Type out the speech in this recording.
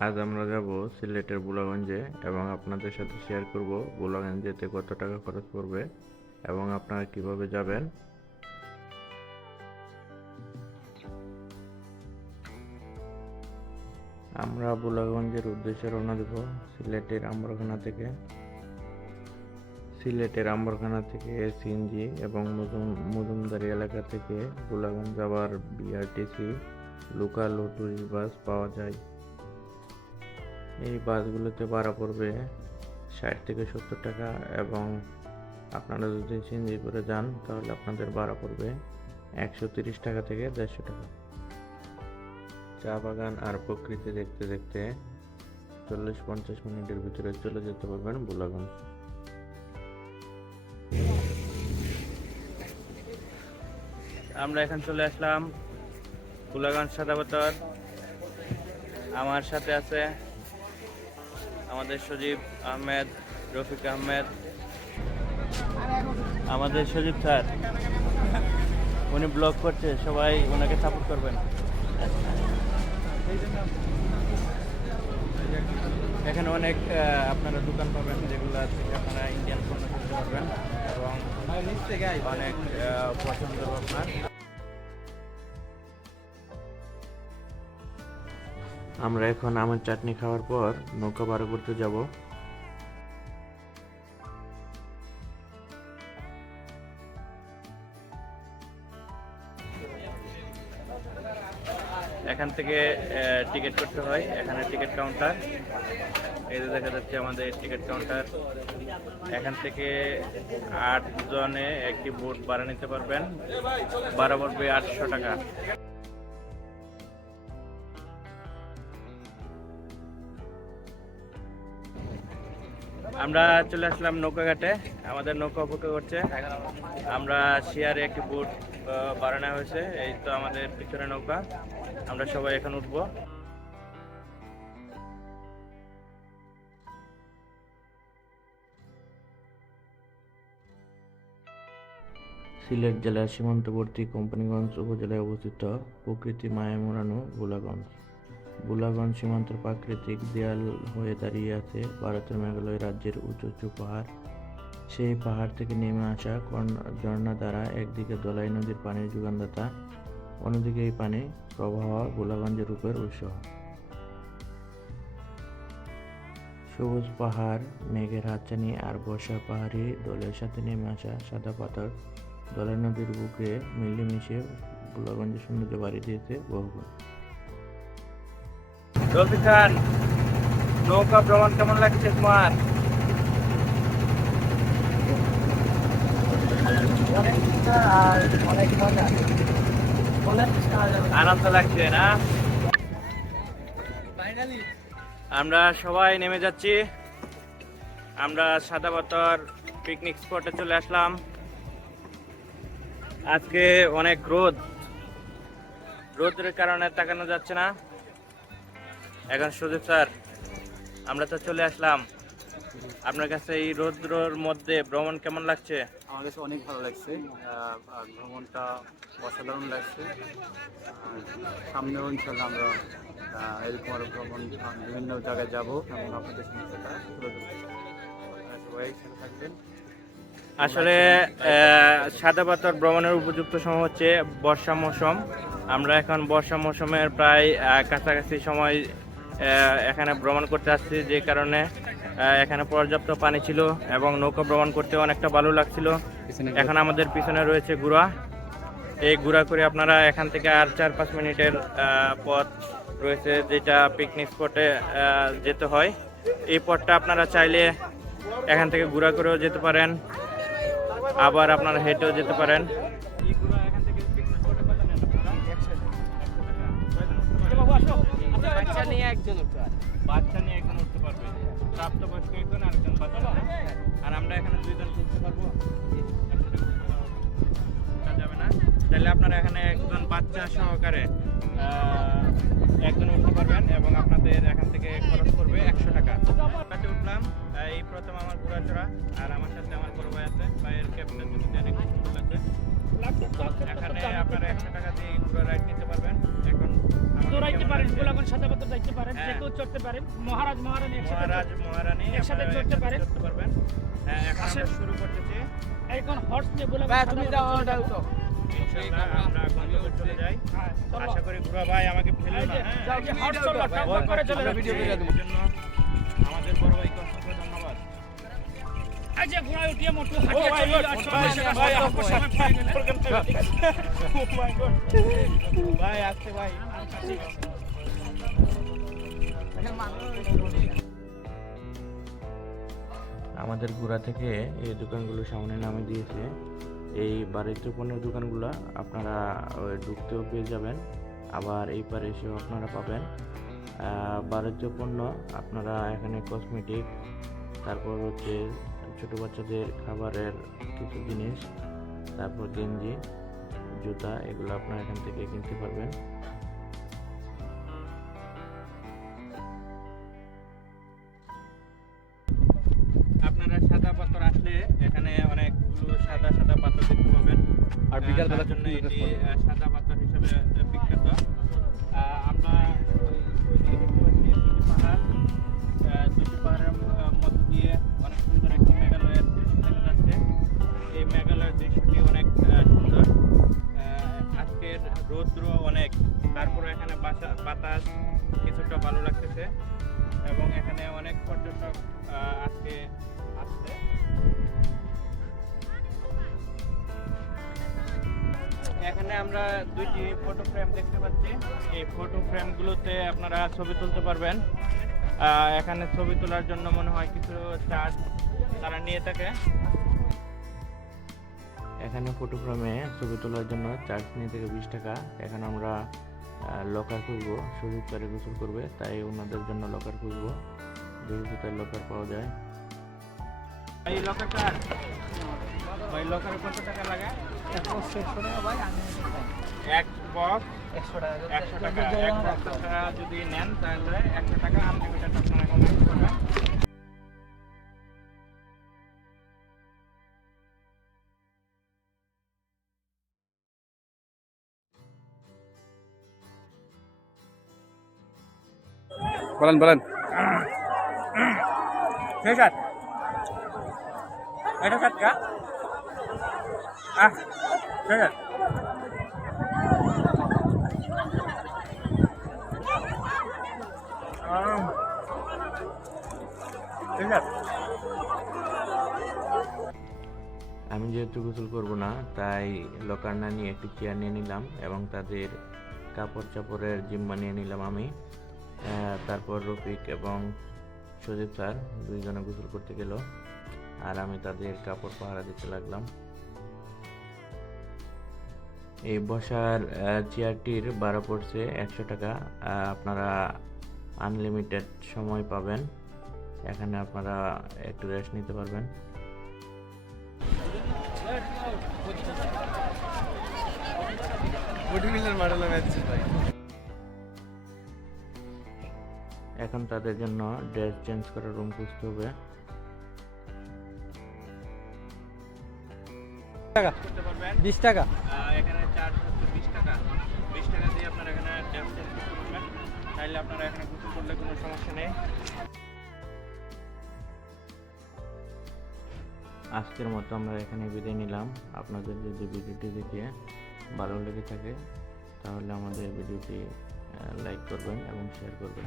আজ আমরা যাব সিলেটের বুলাগঞ্জে এবং আপনাদের সাথে শেয়ার করব বুলাগঞ্জ যেতে কত টাকা খরচ পড়বে এবং আপনারা কীভাবে যাবেন। আমরা বুলাগঞ্জের উদ্দেশ্যে রওনা দেব সিলেটের আম্বরখানা থেকে। সিলেটের আম্বরখানা থেকে সিএনজি এবং মজুম- মজুমদারি এলাকা থেকে গোলাগঞ্জ যাওয়ার বিআরটিসি লোকাল ও টুরিস্ট বাস পাওয়া যায়। এই বাসগুলোতে ভাড়া পড়বে ষাট থেকে সত্তর টাকা এবং আপনারা যদি সিএনজি করে যান, তাহলে আপনাদের ভাড়া পড়বে একশো তিরিশ টাকা থেকে দেড়শো টাকা। চা বাগান আর প্রকৃতি দেখতে দেখতে চল্লিশ পঞ্চাশ মিনিটের ভিতরে চলে যেতে পারবেন বুলাগঞ্জ আমরা এখন চলে আসলাম কুলাগঞ্জ সাদাবতর আমার সাথে আছে আমাদের সজীব আহমেদ, রফিক আহমেদ, আমাদের সজীব স্যার। উনি ব্লগ করছে, সবাই ওনাকে সাপোর্ট করবেন। এখানে অনেক আপনারা দোকান পাবেন যেগুলো থেকে আপনারা ইন্ডিয়ান পণ্য কিনতে পারবেন এবং অনেক পছন্দ আপনার। আমরা এখন আমের চাটনি খাওয়ার পর নৌকা পার করতে যাব। এখান থেকে টিকিট করতে হয়। এখানে টিকিট কাউন্টার। এই যে দেখা যাচ্ছে আমাদের টিকিট কাউন্টার। এখান থেকে আট জনে একটি বোট ভাড়া নিতে পারবেন। ভাড়া পড়বে আটশো টাকা। আমরা চলে আসলাম নৌকাঘাটে। আমাদের নৌকা অপেক্ষা করছে। আমরা শেয়ারে একটি বোট বানানো হয়েছে। এই তো আমাদের পিছনে নৌকা। আমরা সবাই এখন উঠবো। সিলেট জেলার সীমান্তবর্তী কোম্পানিগঞ্জ উপজেলায় অবস্থিত প্রকৃতি মায়া মোড়ানো বুলাগঞ্জ বুলাগঞ্জ সীমান্তের প্রাকৃতিক দেয়াল হয়ে দাঁড়িয়ে আছে ভারতের মেঘালয় রাজ্যের উঁচু উঁচু পাহাড়। সেই পাহাড় থেকে নেমে আসা ঝর্ণা দ্বারা একদিকে দলাই নদীর পানির যোগানদাতা, অন্যদিকে এই পানি প্রবাহ গোলাগঞ্জের রূপের উৎস। সবুজ পাহাড়, মেঘের হাতছানি আর বর্ষা পাহাড়ি দলের সাথে নেমে আসা সাদা পাথর দলের নদীর বুকে মিলেমিশে গোলাগঞ্জের সৌন্দর্য বাড়ি দিয়েছে বহুগুণ। খান নৌকা ভ্রমণ কেমন লাগছে তোমার? আনন্দ লাগছে না? আমরা সবাই নেমে যাচ্ছি। আমরা সাদাবাতর পিকনিক স্পটে চলে আসলাম। আজকে অনেক রোদ। রোদের কারণে তাকানো যাচ্ছে না। এখন সুদীপ স্যার। আমরা তো চলে আসলাম। আপনার কাছে এই রৌদ্রর মধ্যে ভ্রমণ কেমন লাগছে? আমার কাছে অনেক ভালো লাগছে। ভ্রমণটা অসাধারণ লাগছে। সামনেও ইনশাল্লাহ আমরা এরকম আরও ভ্রমণ বিভিন্ন জায়গায় যাব এবং আপনাদের সবাই থাকবেন। আসলে সাদা পাথর ভ্রমণের উপযুক্ত সময় হচ্ছে বর্ষা মৌসুম। আমরা এখন বর্ষা মৌসুমের প্রায় কাছাকাছি সময় এখানে ভ্রমণ করতে আসছি যে কারণে এখানে পর্যাপ্ত পানি ছিল এবং নৌকা ভ্রমণ করতে অনেকটা ভালো লাগছিল। এখন আমাদের পিছনে রয়েছে গুড়া এই গুড়া করে আপনারা এখান থেকে আর চার পাঁচ মিনিটের পথ রয়েছে যেটা পিকনিক স্পটে যেতে হয়। এই পথটা আপনারা চাইলে এখান থেকে ঘোরা করেও যেতে পারেন। আবার আপনারা হেঁটেও যেতে পারেন। বাচ্চা নিয়ে একজন উঠতে পারবে। প্রাপ্তবয়স্ক একজন আর একজন বাচ্চা আর আমরা এখানে দুইজন উঠতে পারব। যাবে না? তাহলে আপনারা এখানে একজন বাচ্চা সহকারে একজন উঠতে পারবেন এবং আপনাদের এখান থেকে খরচ করবে একশো টাকা। কাটে উঠলাম, এই প্রথম আমার ঘোরাচড়া আর আমার সাথে আমার বড় ভাই আছে, ভাইয়ের ক্যাবিনের জন্য অনেক সুন্দর লাগবে এখানে আপনারা একশো টাকা দিয়ে ঘোরা রাইড নিতে পারবেন এখন দৌড়াইতে পারেন গোলাগঞ্জ সাথে যাইতে পারেন হ্যাঁ। যে কেউ চড়তে পারেন মহারাজ মহারানী মহারাজ মহারানী একসাথে চড়তে পারেন। চড়তে পারবেন হ্যাঁ এখন আমরা। শুরু করতেছি এখন হর্স নিয়ে গোলাগঞ্জ তুমি যাও ইনশাআল্লাহ আমরা চলে যাই হ্যাঁ, আশা করি ঘুরা ভাই আমাকে ফেলে না হ্যাঁ? হর্স টক করে চলে যাচ্ছে। এই জন্য উঠিয়ে মোটু হাঁটিয়ে Oh চলে ভাই, আপনার Oh Oh my God. ভাই আসছে ভাই। আমাদের গোড়া থেকে এই দোকানগুলো সামনে নামে দিয়েছে। এই বাড়িতে পণ্যের দোকানগুলো আপনারা ঢুকতেও পেয়ে যাবেন। আবার এই পারে এসেও আপনারা পাবেন। বাণিজ্য পণ্য আপনারা এখানে কসমেটিক তারপর হচ্ছে ছোটো বাচ্চাদের খাবারের কিছু জিনিস তারপর গেঞ্জি জুতা এগুলো আপনারা এখান থেকে কিনতে পারবেন। আপনারা সাদা পাথর আসলে এখানে অনেকগুলো সাদা সাদা পাথর দেখতে পাবেন। আর আহ, বিকালবেলা জন্য এটি সাদা পাথর হিসেবে অনেক পর্যটক আজকে আসছে। এখানে আমরা দুইটি ফটো ফ্রেম দেখতে পাচ্ছি। এই ফটো ফ্রেমগুলোতে আপনারা ছবি তুলতে পারবেন। এখানে ছবি তোলার জন্য মনে হয় কিছু চার্জ তারা নিয়ে থাকে। এখানে ফটো ফ্রেমে ছবি তোলার জন্য চার্জ নিয়ে থেকে বিশ টাকা। এখানে আমরা লকার খুঁজবো সুযোগ করে গোসল করবে, তাই ওনাদের জন্য লকার খুঁজবো দেখি কোথায় লকার পাওয়া যায়। এই লকারটা ওই লকারে কত টাকা লাগে? এক বক্স একশো টাকা। এক বক্স আপনারা যদি নেন তাহলে একশো টাকা আনলিমিটেড আপনারা একশো টাকা বলেন বলেন। আম, যেহেতু গোসল করব না তাই লকার না নিয়ে একটি চেয়ার নিয়ে নিলাম এবং তাদের কাপড় চাপড়ের জিম্মা নিয়ে নিলাম আমি। তারপর রফিক এবং সজীব স্যার, দুইজনে গোসল করতে গেল। আর আমি তাদের কাপড় পাহারা দিতে লাগলাম। এই বসার চেয়ারটির ভাড়া পড়ছে একশো টাকা। আপনারা আনলিমিটেড সময় পাবেন। এখানে আপনারা একটু রেস্ট নিতে পারবেন। এখন তাদের জন্য ড্রেস চেঞ্জ করার রুম খুঁজতে হবে। বিশ টাকা। এখানে চার্জ হচ্ছে বিশ টাকা। বিশ টাকা দিয়ে আপনারা এখানে ট্যাপ চেঞ্জ করতে পারবেন। চাইলে আপনারা এখানে গোসল করলে কোনো সমস্যা নেই। আজকের মতো আমরা এখানে বিদায় নিলাম। আপনাদের যদি ভিডিওটি দেখে ভালো লেগে থাকে তাহলে আমাদের ভিডিওটি লাইক করবেন এবং শেয়ার করবেন।